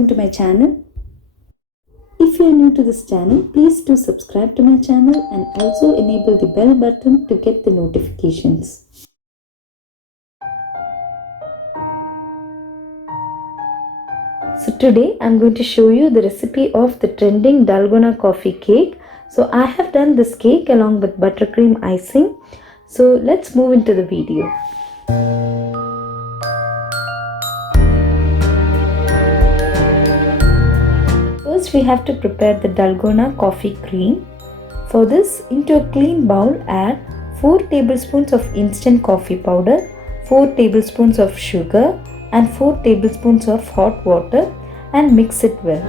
welcome to my channel. If you are new to this channel, please do subscribe to my channel and also enable the bell button to get the notifications. So today I'm going to show you the recipe of the trending Dalgona coffee cake. So I have done this cake along with buttercream icing. So let's move into the video. First we have to prepare the Dalgona coffee cream. For this, into a clean bowl add 4 tablespoons of instant coffee powder, 4 tablespoons of sugar and 4 tablespoons of hot water and mix it well.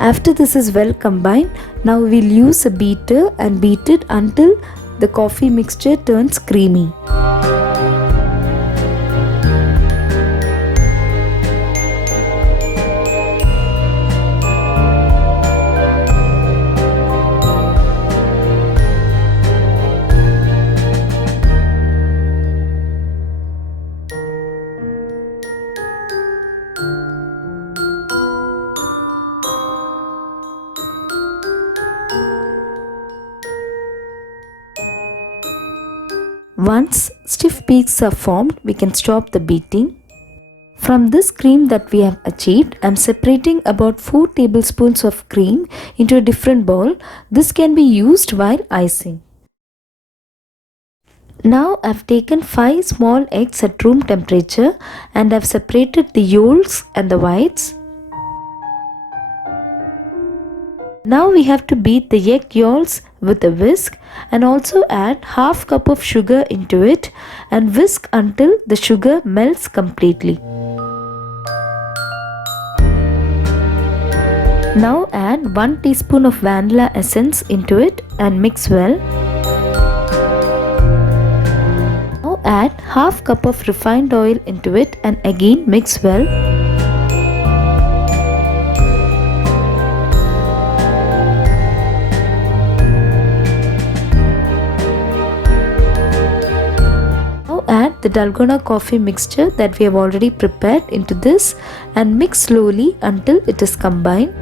After this is well combined, now we'll use a beater and beat it until the coffee mixture turns creamy. Once stiff peaks are formed, we can stop the beating. From this cream that we have achieved, I am separating about 4 tablespoons of cream into a different bowl. This can be used while icing. Now I have taken 5 small eggs at room temperature and I have separated the yolks and the whites. Now we have to beat the egg yolks with a whisk and also add half cup of sugar into it and whisk until the sugar melts completely. Now add 1 teaspoon of vanilla essence into it and mix well. Now add half cup of refined oil into it and again mix well. Add the Dalgona coffee mixture that we have already prepared into this and mix slowly until it is combined.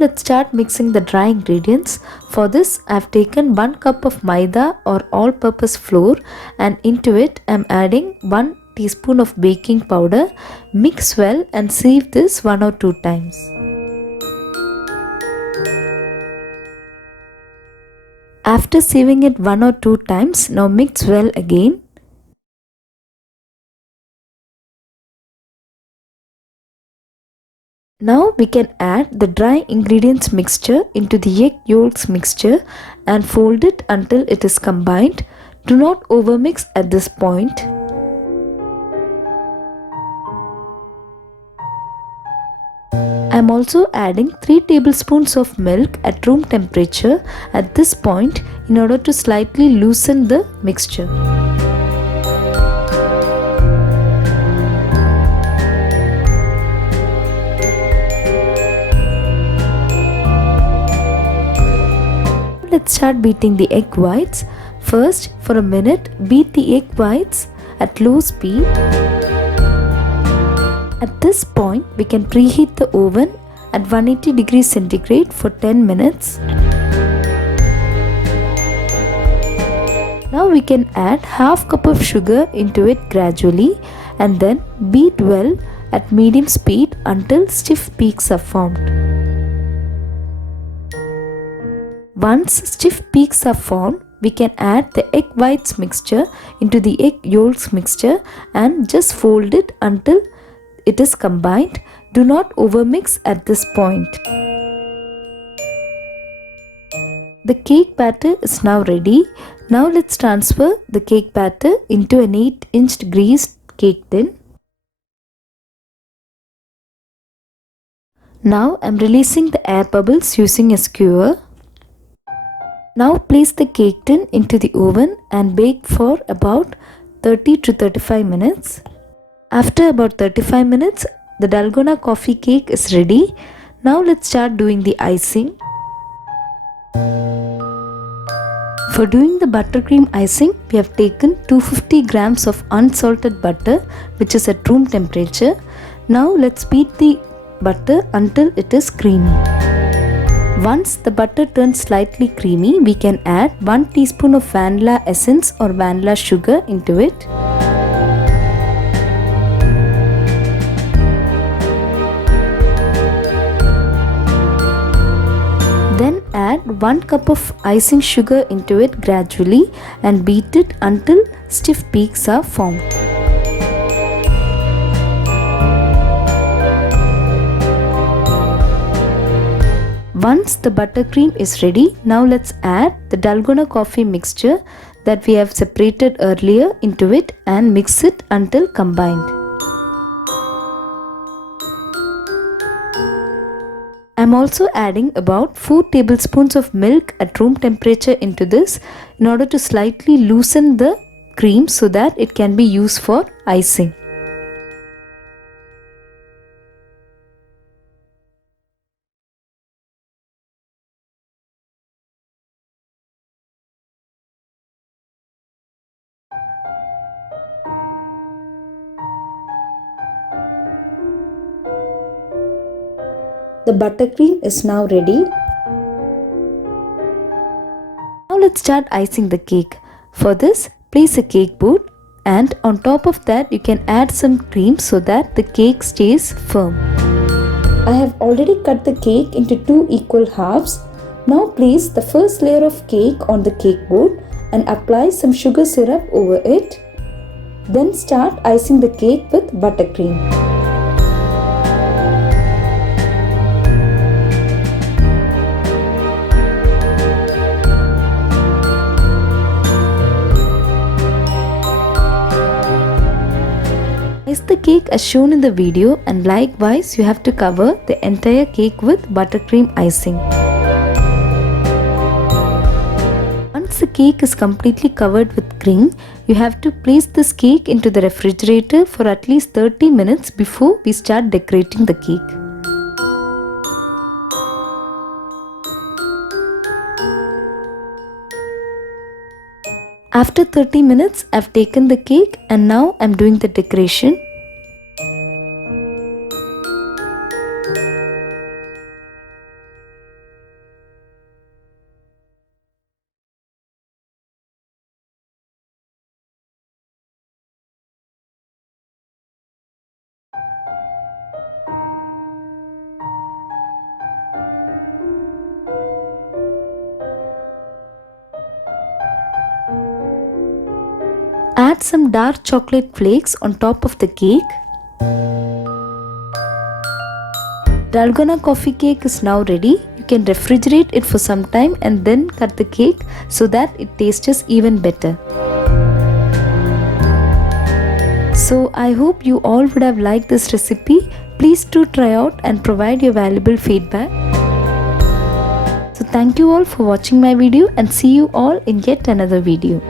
Let's start mixing the dry ingredients. For this, I have taken 1 cup of maida or all-purpose flour and into it I am adding 1 teaspoon of baking powder. Mix well and sieve this 1 or 2 times. After sieving it 1 or 2 times, now mix well again. Now we can add the dry ingredients mixture into the egg yolks mixture and fold it until it is combined. Do not overmix at this point. I am also adding 3 tablespoons of milk at room temperature at this point in order to slightly loosen the mixture. Let's start beating the egg whites. First, for a minute, beat the egg whites at low speed. At this point, we can preheat the oven at 180 degrees centigrade for 10 minutes. Now we can add half cup of sugar into it gradually and then beat well at medium speed until stiff peaks are formed. Once stiff peaks are formed, we can add the egg whites mixture into the egg yolks mixture and just fold it until it is combined. Do not overmix at this point. The cake batter is now ready. Now let's transfer the cake batter into an 8-inch greased cake tin. Now I am releasing the air bubbles using a skewer. Now place the cake tin into the oven and bake for about 30 to 35 minutes. After about 35 minutes, the Dalgona coffee cake is ready. Now let's start doing the icing. For doing the buttercream icing, we have taken 250 grams of unsalted butter, which is at room temperature. Now let's beat the butter until it is creamy. Once the butter turns slightly creamy, we can add 1 teaspoon of vanilla essence or vanilla sugar into it. Then add 1 cup of icing sugar into it gradually and beat it until stiff peaks are formed. Once the buttercream is ready, now let's add the Dalgona coffee mixture that we have separated earlier into it and mix it until combined. I am also adding about 4 tablespoons of milk at room temperature into this in order to slightly loosen the cream so that it can be used for icing. The buttercream is now ready. Now let's start icing the cake. For this, place a cake board and on top of that you can add some cream so that the cake stays firm. I have already cut the cake into 2 equal halves. Now place the first layer of cake on the cake board and apply some sugar syrup over it. Then start icing the cake with buttercream. Ice the cake as shown in the video and likewise you have to cover the entire cake with buttercream icing. Once the cake is completely covered with cream, you have to place this cake into the refrigerator for at least 30 minutes before we start decorating the cake. After 30 minutes, I've taken the cake and now I'm doing the decoration. Add some dark chocolate flakes on top of the cake. Dalgona coffee cake is now ready. You can refrigerate it for some time and then cut the cake so that it tastes even better. So I hope you all would have liked this recipe. Please do try out and provide your valuable feedback. So thank you all for watching my video and see you all in yet another video.